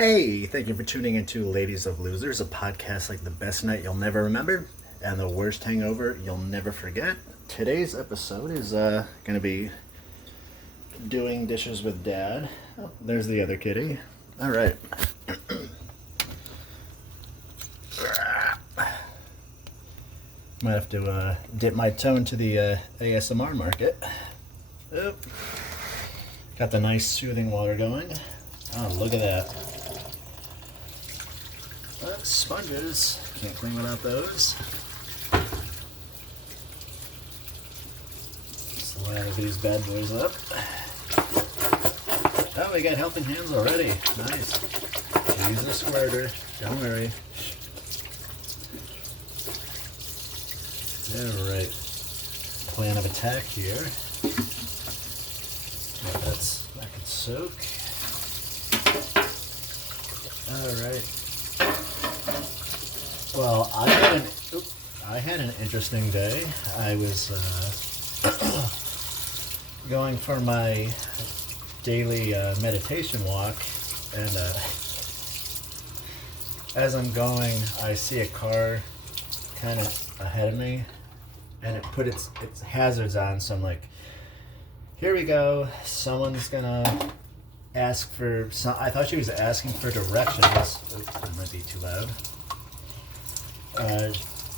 Hey, thank you for tuning into Ladies of Losers, a podcast like the best night you'll never remember and the worst hangover you'll never forget. Today's episode is going to be doing dishes with Dad. Oh, there's the other kitty. All right. Might have to dip my toe into the ASMR market. Oh. Got the nice soothing water going. Oh, look at that. Sponges. Can't clean without those. Slide these bad boys up. Oh, we got helping hands already. Nice. Use the squirter. Don't worry. Alright. Plan of attack here. That could soak. Alright. Well, I had an interesting day. I was going for my daily meditation walk, and as I'm going, I see a car kind of ahead of me, and it put its hazards on. So I'm like, here we go. Someone's gonna ask for some. I thought she was asking for directions. Oops, that might be too loud.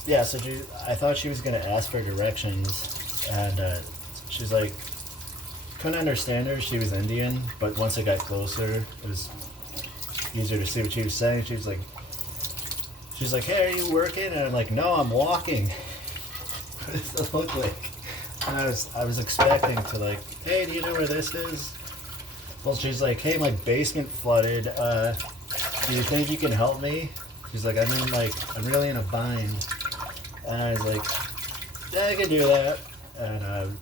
Yeah, so I thought she was going to ask for directions, and she's like, couldn't understand her. She was Indian, but once I got closer, it was easier to see what she was saying. She's like, hey, are you working? And I'm like, no, I'm walking. What does it look like? And I was expecting to like, hey, do you know where this is? Well, she's like, hey, my basement flooded. Do you think you can help me? She's like, I'm really in a bind. And I was like, yeah, I can do that. And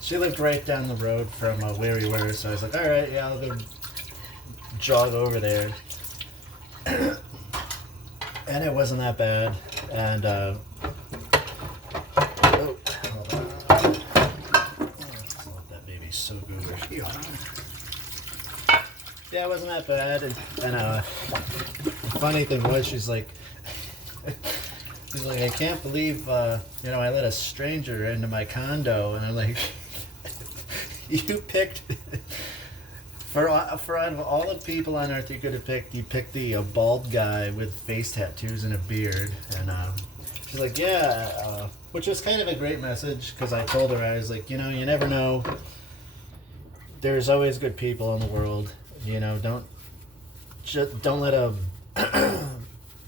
she lived right down the road from where we were, so I was like, all right, yeah, I'll go jog over there. And it wasn't that bad. And, oh, hold on. Let's let that baby soak over here. Yeah, it wasn't that bad, and the funny thing was, she's like, I can't believe, I let a stranger into my condo, and I'm like, you picked, for out of all the people on earth you could have picked, you picked the bald guy with face tattoos and a beard, and she's like, yeah, which was kind of a great message, because I told her, I was like, you never know, there's always good people in the world. Don't let a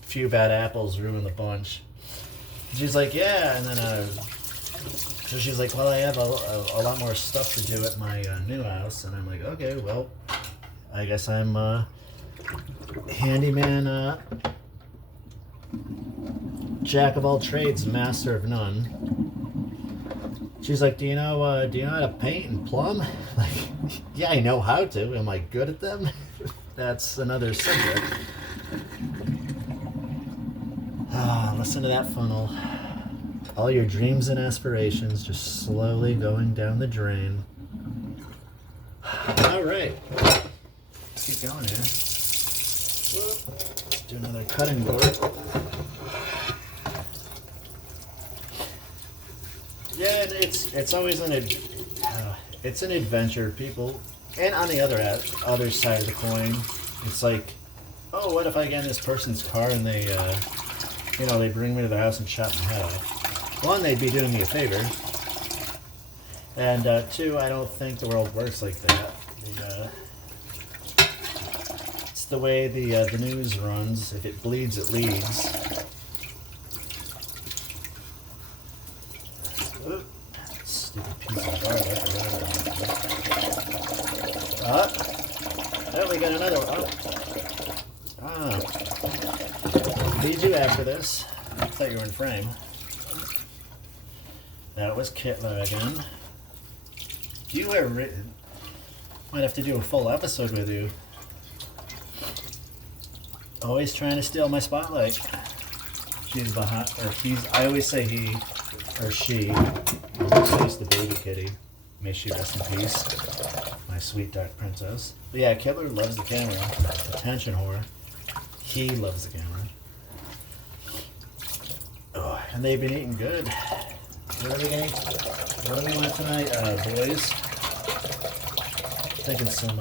few bad apples ruin the bunch. She's like, yeah, and then so she's like, well, I have a lot more stuff to do at my new house, and I'm like, okay, well, I guess I'm handyman, jack of all trades, master of none. She's like, do you know how to paint and plumb? Like, yeah, I know how to. Am I good at them? That's another subject. Listen to that funnel. All your dreams and aspirations just slowly going down the drain. All right. Let's keep going here. Let's do another cutting board. Yeah, it's always an adventure, people. And on the other side of the coin, it's like, oh, what if I get in this person's car and they bring me to their house and chop my head off? One, they'd be doing me a favor, and two, I don't think the world works like that. It's the way the news runs. If it bleeds, it leads. Stupid piece of garlic. Oh, we got another one. I'll feed you after this. I thought you were in frame. That was Kitler again. You might have to do a full episode with you. Always trying to steal my spotlight. She's behind, or he's, I always say he or she. At least the baby kitty. May she rest in peace. My my sweet dark princess. But yeah, Kibler loves the camera. Attention whore. He loves the camera. Oh, and they've been eating good. What are we gonna eat? What do we want tonight, boys? Thinking some,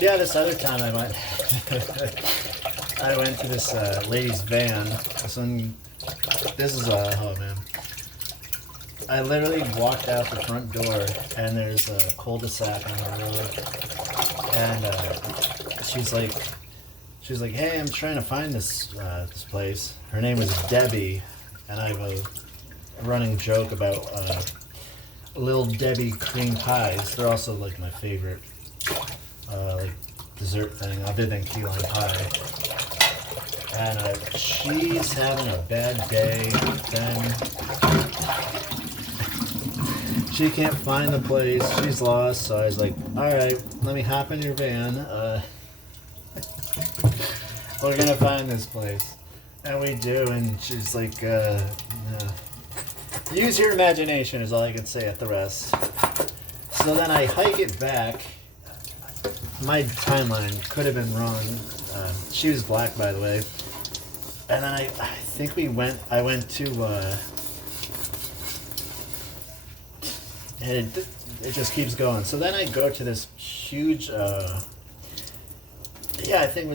yeah, this other time I went, I went to this lady's van. This is oh man. I literally walked out the front door, and there's a cul-de-sac on the road, and she's like, hey, I'm trying to find this place. Her name was Debbie, and I have a running joke about Little Debbie cream pies. They're also like my favorite like dessert thing other than key lime pie. And she's having a bad day. Then she can't find the place. She's lost. So I was like, all right, let me hop in your van. We're gonna find this place. And we do. And she's like, use your imagination is all I can say at the rest. So then I hike it back. My timeline could have been wrong. She was black, by the way. And then I think I went to, and it just keeps going. So then I go to this huge, yeah, I think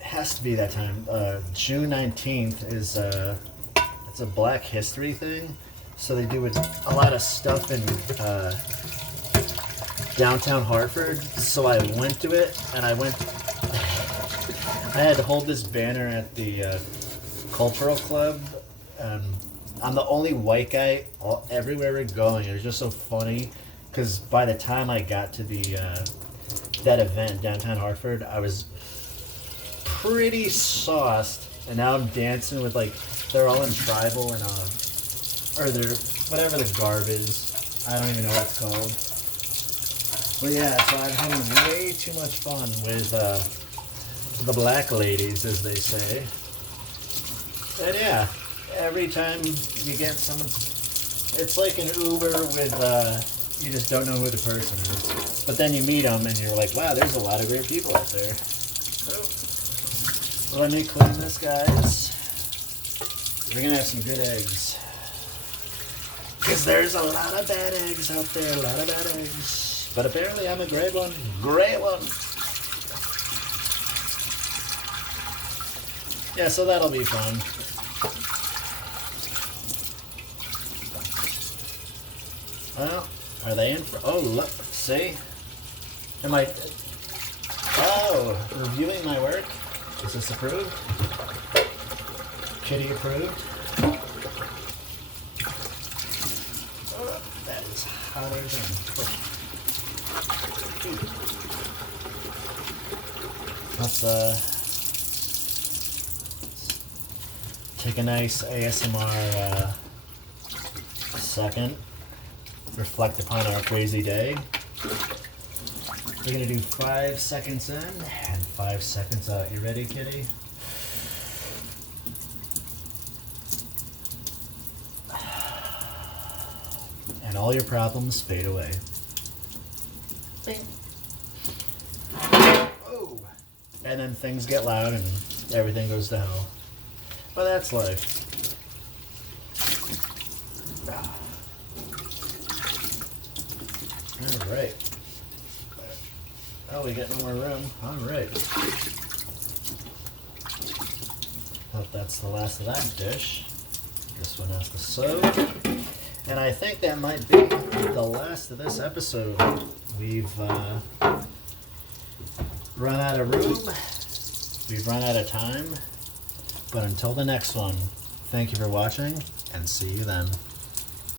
has to be that time. June 19th is, it's a Black History thing. So they do a lot of stuff in, downtown Hartford. So I went to it, and I had to hold this banner at the cultural club. I'm the only white guy everywhere we're going. It was just so funny because by the time I got to that event downtown Hartford, I was pretty sauced, and now I'm dancing with they're all in tribal and or they're whatever the garb is. I don't even know what it's called. But yeah, so I'm having way too much fun with the black ladies, as they say. And yeah, every time you get someone, it's like an Uber with, you just don't know who the person is. But then you meet them and you're like, wow, there's a lot of great people out there. So, let me clean this, guys. We're going to have some good eggs. Because there's a lot of bad eggs out there, a lot of bad eggs. But apparently I'm a great one. Great one. Yeah, so that'll be fun. Well, are they in for... Oh, look. See? Am I... Oh, reviewing my work? Is this approved? Kitty approved? Oh, that is hotter than... Let's take a nice ASMR second, reflect upon our crazy day. We're gonna do 5 seconds in and 5 seconds out. You ready, kitty? And all your problems fade away. Bing. Oh. And then things get loud and everything goes to hell. But that's life. Alright. Oh, we got no more room. Alright. Hope that's the last of that dish. This one has to soak. And I think that might be the last of this episode. We've run out of room. We've run out of time. But until the next one, thank you for watching, and see you then.